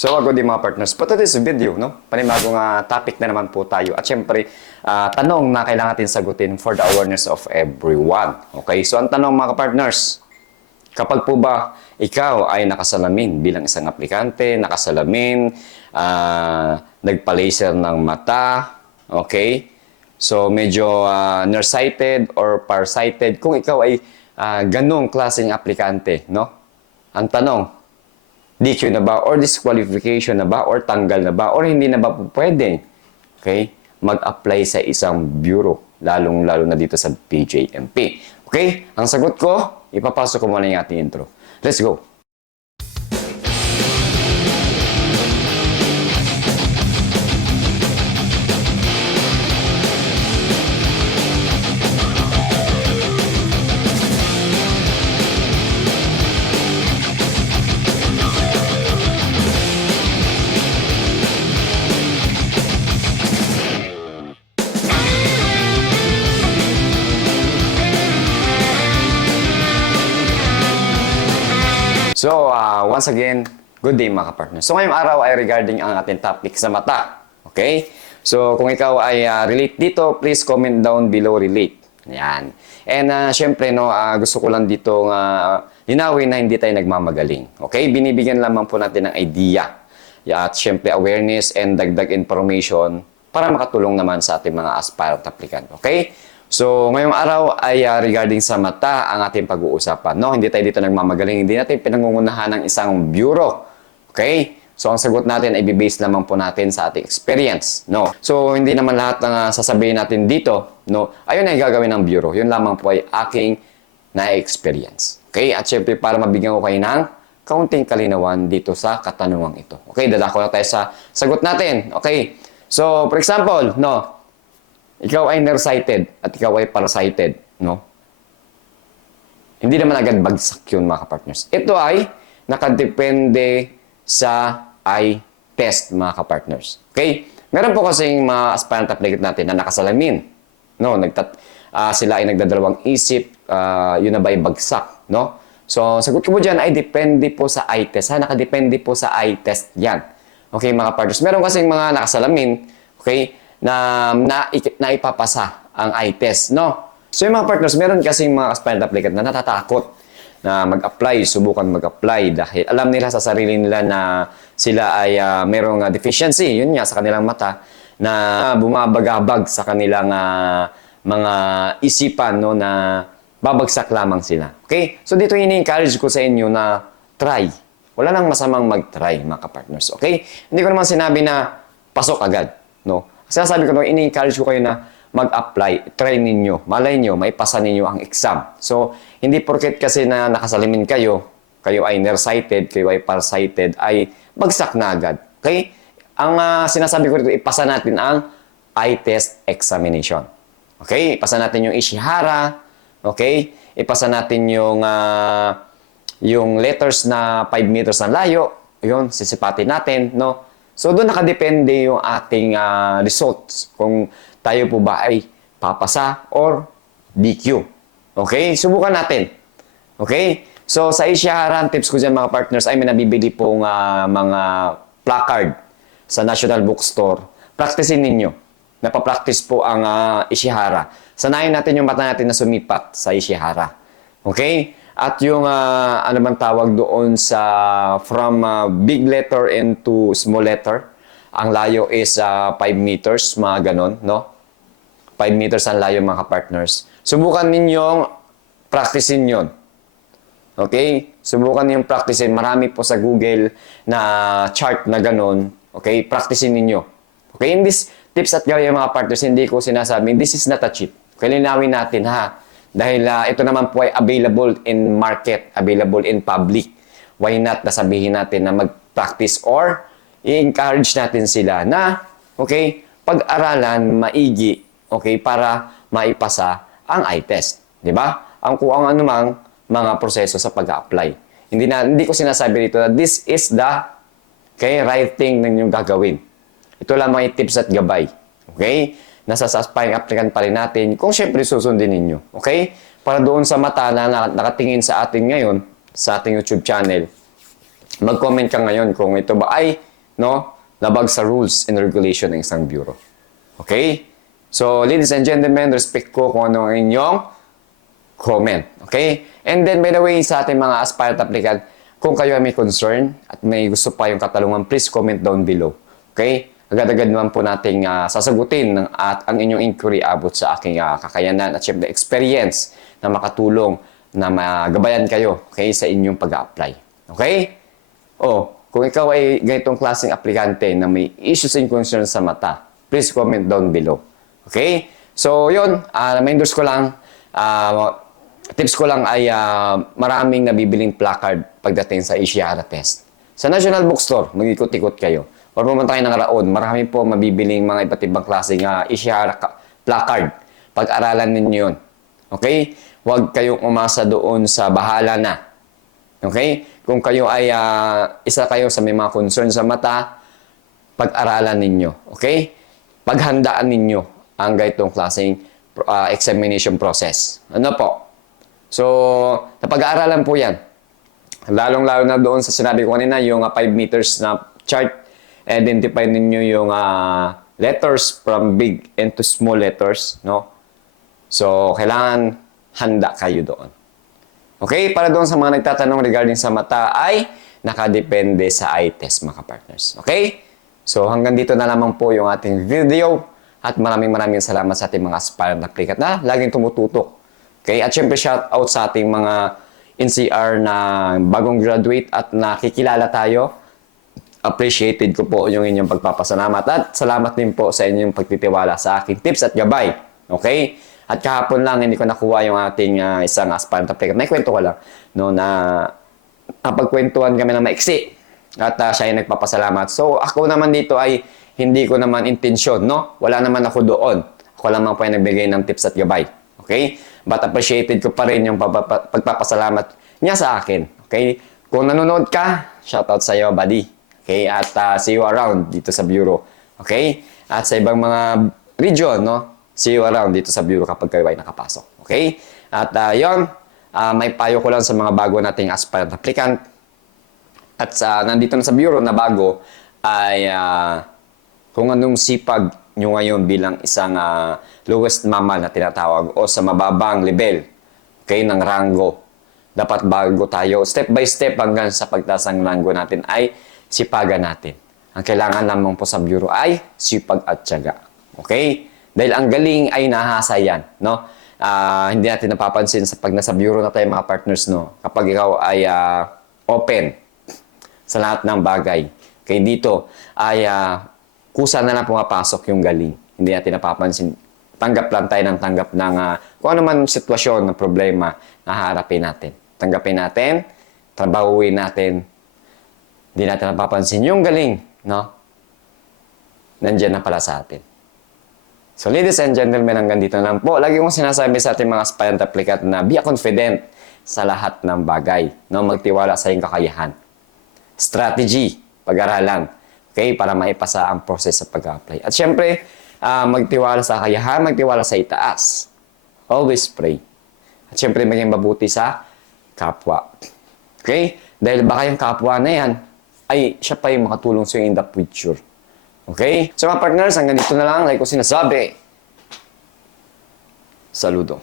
So, good day mga partners. For today's video, no? Panibagong topic na naman po tayo. At syempre, tanong na kailangan natin sagutin for the awareness of everyone. Okay? So, ang tanong mga partners, kapag po ba ikaw ay nakasalamin bilang isang aplikante, nakasalamin, nagpa-laser ng mata, okay? So, medyo nearsighted or farsighted, kung ikaw ay ganong klaseng aplikante, no? Ang tanong, DQ na ba or disqualification na ba or tanggal na ba or hindi na ba pwedeng, okay, mag-apply sa isang bureau, lalong-lalo na dito sa PJMP. Okay? Ang sagot ko, ipapasok ko muna yung ating intro. Let's go! So, once again, good day mga partners. So, ngayong araw ay regarding ang ating topic sa mata. Okay? So, kung ikaw ay relate dito, please comment down below relate. Yan. And syempre, no, gusto ko lang dito linawin na hindi tayo nagmamagaling. Okay? Binibigyan lamang po natin ng idea. At syempre, awareness and dagdag information para makatulong naman sa ating mga aspirant applicant. Okay? So, ngayong araw ay regarding sa mata ang ating pag-uusapan. No? Hindi tayo dito nagmamagaling. Hindi natin pinangungunahan ng isang bureau. Okay? So, ang sagot natin ay bibase lamang po natin sa ating experience. No? So, hindi naman lahat ng sasabihin natin dito, no? Ayun ay gagawin ng bureau. Yun lamang po ay aking na-experience. Okay? At syempre, para mabigyan ko kayo ng kaunting kalinawan dito sa katanungang ito. Okay? Dadako na tayo sa sagot natin. Okay? So, for example, no? Ikaw ay nearsighted at ikaw ay farsighted, no? Hindi naman agad bagsak yun, mga kapartners. Ito ay nakadepende sa eye test, mga kapartners. Okay? Meron po kasing mga aspirant applicant natin na nakasalamin. No? Sila ay nagdadalawang isip, yun na ba ay bagsak, no? So, sagot ko po dyan ay depende po sa eye test. Nakadepende po sa eye test yan. Okay, mga partners. Meron kasing mga nakasalamin, okay, na ipapasa ang eye test, no? So, yung mga partners, meron kasing mga aspirant applicant na natatakot na mag-apply, subukan mag-apply dahil alam nila sa sarili nila na sila ay merong deficiency, yun nga, sa kanilang mata, na bumabagabag sa kanilang mga isipan, no, na babagsak lamang sila. Okay? So, dito ini-encourage ko sa inyo na try. Wala nang masamang mag-try, mga kapartners. Okay? Hindi ko naman sinabi na pasok agad, no? Sinasabi ko, ini-encourage ko kayo na mag-apply, try ninyo, malay nyo, maipasa ninyo ang exam. So, hindi porket kasi na nakasalimin kayo, kayo ay nearsighted, kayo ay farsighted, ay bagsak na agad. Okay? Ang sinasabi ko dito, ipasa natin ang eye test examination. Okay? Ipasa natin yung Ishihara, okay? Ipasa natin yung letters na 5 meters ang layo, yun, sisipatin natin, no? So, doon nakadepende yung ating results kung tayo po ba ay papasa or DQ. Okay? Subukan natin. Okay? So, sa Ishihara, tips ko dyan mga partners ay may nabibili pong mga placard sa National Bookstore. Practicein ninyo. Napapractice po ang Ishihara. Sanayin natin yung mata natin na sumipat sa Ishihara. Okay? At yung, ano bang tawag doon sa from big letter into small letter, ang layo is 5 meters, mga ganon, no? 5 meters ang layo, mga partners. Subukan ninyong practicein yon. Okay? Subukan ninyong practicein. Marami po sa Google na chart na ganon. Okay? Practicein ninyo. Okay? In this tips at gawin, mga partners, hindi ko sinasabing, this is not a cheat. Okay, linawin natin, ha? Dahil ito naman po ay available in market, available in public. Why not nasabihin natin na mag-practice or i-encourage natin sila na, okay, pag-aralan maigi, okay, para maipasa ang eye test. Di ba? Kung anumang mga proseso sa pag-apply. Hindi ko sinasabi dito na this is the right thing na inyong gagawin. Ito lang mga tips at gabay. Okay? Nasa aspiring applicant pa rin natin kung syempre susundin ninyo. Okay? Para doon sa mata na nakatingin sa atin ngayon, sa ating YouTube channel, mag-comment ka ngayon kung ito ba ay no, labag sa rules and regulation ng isang bureau. Okay? So, ladies and gentlemen, respect ko kung ano ang inyong comment. Okay? And then, by the way, sa ating mga aspirant applicant, kung kayo ay may concern at may gusto pa yung katalungan, please comment down below. Okay? Agad-agad naman po nating sasagutin at ang inyong inquiry abot sa aking kakayanan at syempre experience na makatulong na magabayan kayo, okay, sa inyong pag-apply. Okay? Kung ikaw ay ganitong klaseng aplikante na may issues and concerns sa mata, please comment down below. Okay? So, yun. Reminders ko lang, tips ko lang ay maraming nabibiling placard pagdating sa Ishihara test. Sa National Bookstore, mag-ikot-ikot kayo. Or pumunta kayo ng Raon, marami po mabibiling mga iba't ibang klaseng Ishihara placard. Pag-aralan ninyo yun. Okay? Huwag kayong umasa doon sa bahala na. Okay? Kung kayo ay isa kayo sa may mga concern sa mata, pag-aralan ninyo. Okay? Paghandaan ninyo ang ganitong klaseng examination process. Ano po? So, napag-aaralan po yan. Lalong-lalo na doon sa sinabi ko kanina, yung 5 meters na chart, identify ninyo yung letters from big into small letters, no? So, kailangan handa kayo doon. Okay? Para doon sa mga nagtatanong regarding sa mata ay nakadepende sa eye test, mga partners. Okay? So, hanggang dito na lamang po yung ating video at maraming salamat sa ating mga aspirant applicant na laging tumututok. Okay? At syempre, shout out sa ating mga NCR na bagong graduate at nakikilala tayo. Appreciated ko po yung inyong pagpapasalamat at salamat din po sa inyong pagtitiwala sa aking tips at gabay. Okay? At kahapon lang hindi ko nakuha yung ating isang aspirant applicant. Naikwento ko lang no, na napagkwentuhan kami ng maiksi at siya ay nagpapasalamat. So ako naman dito ay hindi ko naman intensyon, no? Wala naman ako doon. Ako lamang po ay nagbigay ng tips at gabay. Okay? But appreciated ko pa rin yung pagpapasalamat niya sa akin. Okay? Kung nanonood ka, shoutout sa iyo, buddy. Okay? At see you around dito sa bureau. Okay? At sa ibang mga region, no? See you around dito sa bureau kapag kayo ay nakapasok. Okay? At yon, may payo ko lang sa mga bago nating aspirant applicant. At nandito na sa bureau na bago ay kung anong sipag nyo ngayon bilang isang lowest mamal na tinatawag o sa mababang level, okay, ng ranggo. Dapat bago tayo, step by step hanggang sa pagtaas ng ranggo natin ay sipagan natin. Ang kailangan lamang po sa bureau ay sipag at tiyaga. Okay? Dahil ang galing ay nahasa yan, no? Hindi natin napapansin sa pag nasa bureau na tayo mga partners, no? Kapag ikaw ay open sa lahat ng bagay. Kaya dito ay kusa na lang pumapasok yung galing. Hindi natin napapansin. Tanggap lang tayo ng tanggap ng kung ano man sitwasyon, ng problema na haharapin natin. Tanggapin natin, trabahuin natin. Hindi natin napapansin yung galing, no? Nandiyan na pala sa atin. So, ladies and gentlemen, hanggang dito na lang po. Lagi kong sinasabi sa ating mga aspirant applicant na be confident sa lahat ng bagay. No? Magtiwala sa iyong kakayahan. Strategy, pag-aralan. Okay? Para maipasa ang process sa pag-apply. At syempre, magtiwala sa kakayahan, magtiwala sa itaas. Always pray. At syempre, maging mabuti sa kapwa. Okay? Dahil baka yung kapwa na yan, ay siya pa yung makatulong sa iyo in the future. Okay? So mga partners, hanggang dito na lang. Like ko sinasabi. Saludo.